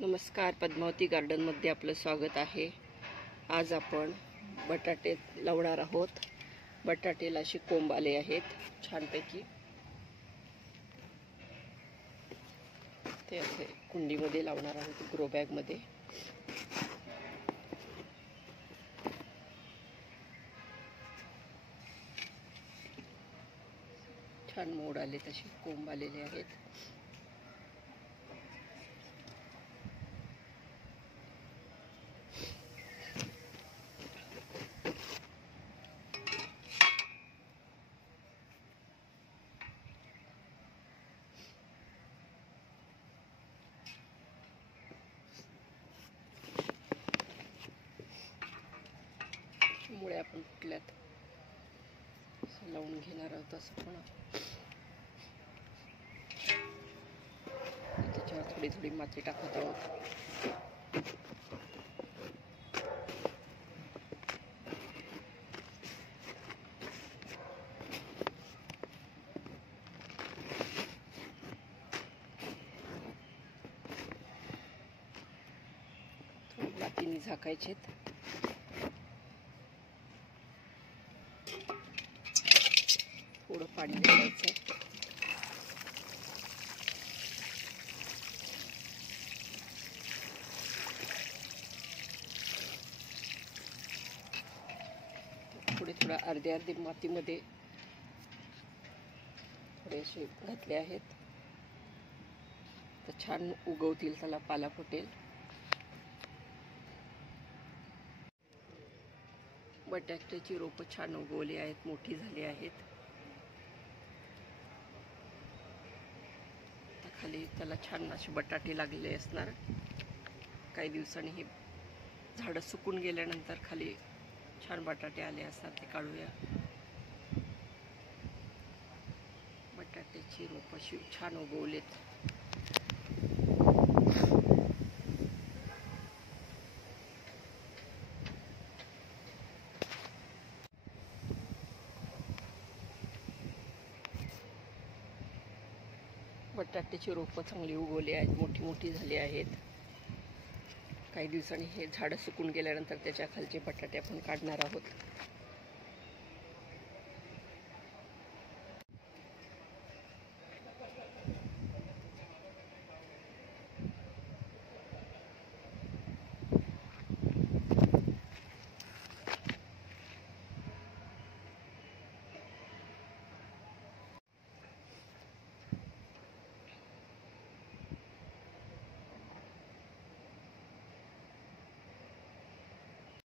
नमस्कार, पद्मावती गार्डनमध्ये आपलं स्वागत आहे। आज आपण बटाटे लावणार आहोत। बटाटेला असे कोंब आले आहेत छानपैकी। ते असे कुंडीमध्ये लावणार आहोत, ग्रो बॅग मध्ये। छान मोड आले, तसे कोंब आलेले आहेत। मुळे आपण फुटल्यात लावून घेणार आहोत। असं पण त्याच्यावर थोडी थोडी माती टाकत आहोत। मातीने झाकायचेत। थोडं पाणी द्यायचं। थोडे अर्धे मातीमध्ये थोडेसे घातले आहेत, तर छान उगवतील, त्याला पाला फुटेल। बटाट्याची रोपं छान उगवली आहेत, मोठी झाली आहेत। खाली त्याला छान असे बटाटे लागलेले असणार। काही दिवसांनी हे झाड सुकून गेल्यानंतर खाली छान बटाटे आले असतात, ते काढूया। बटाट्याची रोपं अशी छान उगवलेत। बटाट्याची रोपं चांगली उगवली आहेत, मोठी मोठी झाली आहेत। काही दिवसांनी हे झाड सुकून गेल्यानंतर त्याच्या खालचे बटाटे आपण काढणार आहोत।